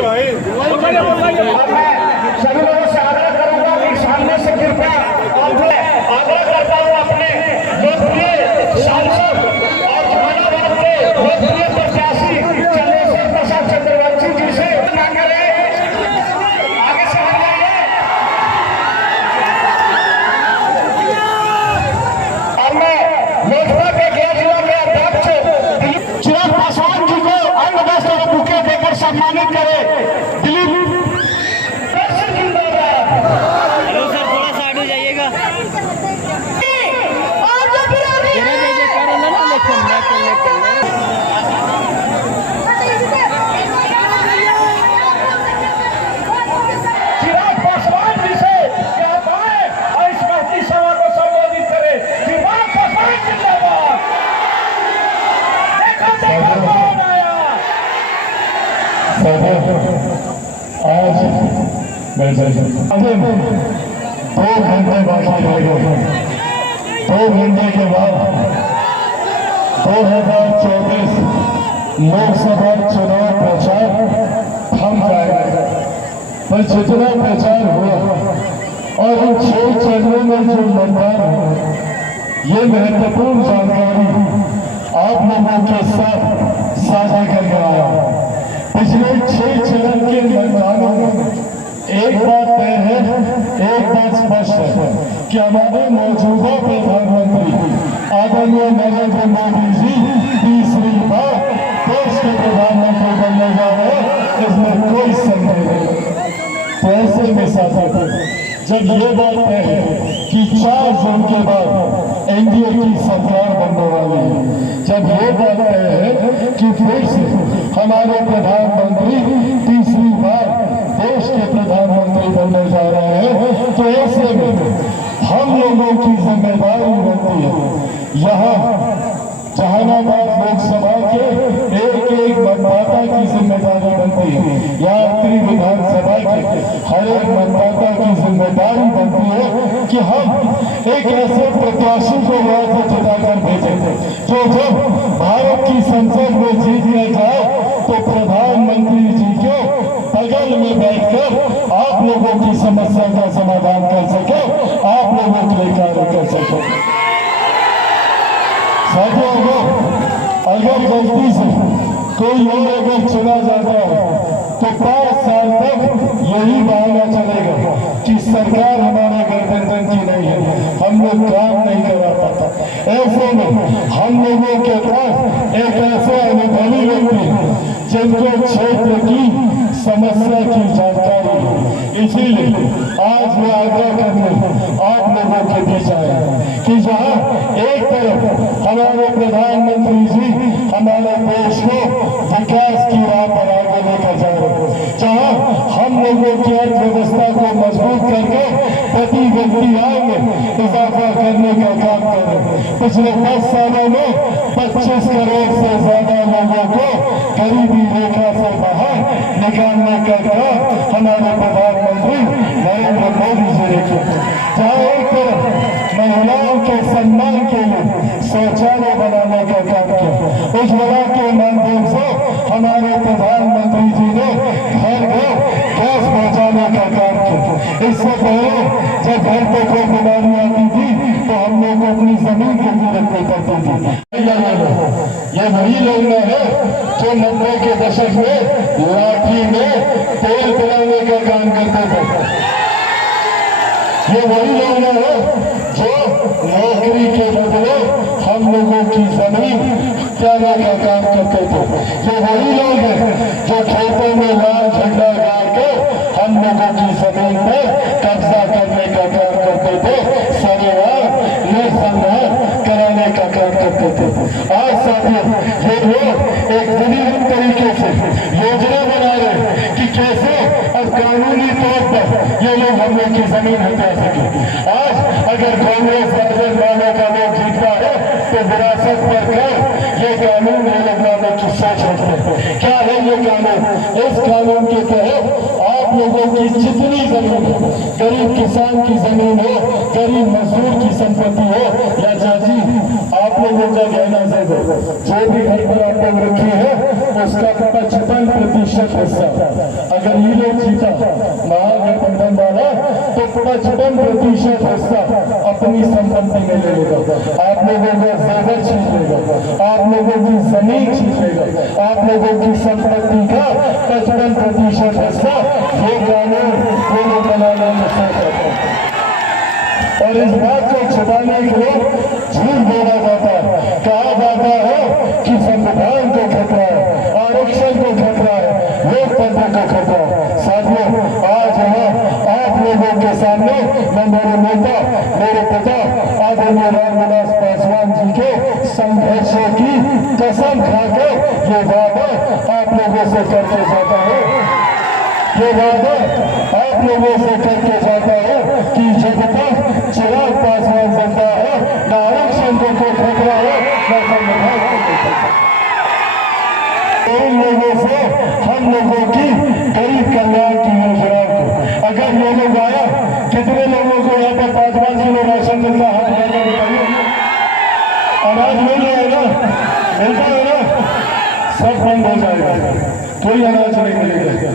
भाई सभी लोगों से आग्रह करूंगा कि सामने से कृपया आग्रह करता हूं अपने लोकप्रिय सांसद और जहानाबाद के लोकप्रिय प्रत्याशी चंद्रेश्वर प्रसाद चक्रवर्ती जी से मांग करें आगे से आ जाइए और मैं लोजपा के गया जिला के अध्यक्ष चिराग पासवान जी को अन्य वस्त्र और बुके देकर सम्मानित करे। आज 2 घंटे बाकी रह गए। 2 घंटे के बाद 2024 लोकसभा चुनाव प्रचार थम जाएगा। पर जितना प्रचार हुआ और इन 6 चरणों में जो मतदान हुआ, ये महत्वपूर्ण जानकारी आप लोगों के साथ साझा करके आया। पिछले 6 चरण के मतदानों में एक बात तय है, एक बात स्पष्ट है कि हमारे मौजूदा प्रधानमंत्री आदरणीय नरेंद्र मोदी जी तीसरी बार देश के प्रधानमंत्री बनने जा रहे हैं, इसमें कोई संदेह नहीं। तो ऐसे में साथियों, जब ये बात तय है कि 4 जून के बाद एनडीए की सरकार बनने वाली है, जब ये बात तय है कि फिर से हमारे प्रधानमंत्री तीसरी बार देश के प्रधानमंत्री बनने जा रहे हैं, तो ऐसे में हम लोगों की जिम्मेदारी बनती है यहाँ जहानाबाद लोकसभा के एक मतदाता की जिम्मेदारी बनती है, यहाँ उत्तरी विधानसभा के हर एक मतदाता की जिम्मेदारी बनती है कि हम एक ऐसे प्रत्याशी को वहां से जिताकर भेजें जो जब भारत की संसद में जीत ले जाए तो प्रधानमंत्री जी के बगल में बैठकर आप लोगों की समस्या का समाधान कर सके, आप लोगों के लिए कार्य कर सके। साथियों, अगर गलती से कोई और अगर चुना जाता है तो 5 साल तक यही बहाना चलेगा कि सरकार हमारे गठबंधन की नहीं है, हम लोग काम नहीं करा पाता। ऐसे में हम लोगों के पास एक ऐसे अनुभवी व्यक्ति है जिनके क्षेत्र की समस्या की जानकारी है, इसीलिए आज मैं आग्रह करने आप लोगों के बीच आया कि जहाँ एक तरफ हमारे प्रधानमंत्री जी हमारे देश को विकास की राह पर आगे लेकर जा रहे हैं, जहाँ हम लोगों की अर्थव्यवस्था को मजबूत करके प्रति व्यक्ति आय में इजाफा करने का काम कर रहे हैं। पिछले 10 सालों में 25 करोड़ से ज्यादा लोगों को गरीबी रेखा से बाहर निकालने का काम हमारे प्रधानमंत्री नरेंद्र मोदी जी ने किया। जहाँ एक तरफ महिलाओं के सम्मान के लिए शौचालय बनाने का काम किया, उज्ज्वला के माध्यम से हमारे प्रधानमंत्री जी ने घर घर गैस पहुंचाने का काम किया। इससे पहले जब घर पे कोई बीमारी आती थी तो हम लोग अपनी जमीन की कीमत नहीं करते थे। ये वही लोग है जो 90 के दशक में लाठी में तेल पिलाने का काम करते थे। ये वही लोग हैं जो नौकरी के बदले हम लोगों की जमीन हथियाने का काम करते थे। ये वही लोग हैं जो खेतों में लाल झंडा गाड़ के हम लोगों की जमीन पर कब्जा करने का काम करते थे, सरेआम निसंदेह कराने का काम करते थे। आज साथियों, ये लोग एक विधिवत तरीके से योजना बना रहे कि कैसे अब कानूनी तौर पर ये लोग हम लोग की जमीन हटा सके। आज अगर कांग्रेस राजद वालों का लोग जीतता है तो विरासत पर कर ये कानून ये लोग वालों की सोच रखते हैं। क्या है ये कानून? इस कानून के तहत आप लोगों की जितनी जमीन हो, गरीब किसान की जमीन हो, गरीब मजदूर की संपत्ति हो, या जाजी आप लोगों का गहना जेवर जो भी घर पर आप लोग रखी है, उसका 55% हिस्सा अगर ये लोग जीता महागठबंधन वाला तो 55% हिस्सा अपनी संपत्ति में ले लेगा। आप लोगों का जेवर छीन लेगा, आप लोगों की जमीन छीन लेगा, आप लोगों की संपत्ति का 55% हिस्सा ये कानून वो लोग बनाने में सोच रहे हैं। और इस बात को छुपाने के लिए झूठ बोला जाता है, कहा जाता है कि संविधान को खतरा है, आरक्षण को खतरा है, लोकतंत्र को खतरा है। साथियों, आज यहाँ आप लोगों के सामने मैं मेरे नेता, मेरे पिता आदरणीय रामविलास पासवान जी के संघर्षों की कसम खाकर ये वादा आप लोगों से करके जाता हूँ, ये वादा आप लोगों से करके जाता है कि जब तक चिराग पासवान जिंदा है, न आरक्षण को कोई खतरा है, न संविधान को कोई खतरा है। इन लोगों से हम लोगों की गरीब कल्याण की योजनाओं को अगर ये लोग आया, कितने लोगों को यहाँ पर 5-5 किलो राशन मिलता है? हाथ करके बताइए। अनाज मिल जाएगा, मिलता है ना? सब बंद हो जाएगा, कोई अनाज नहीं मिलेगा।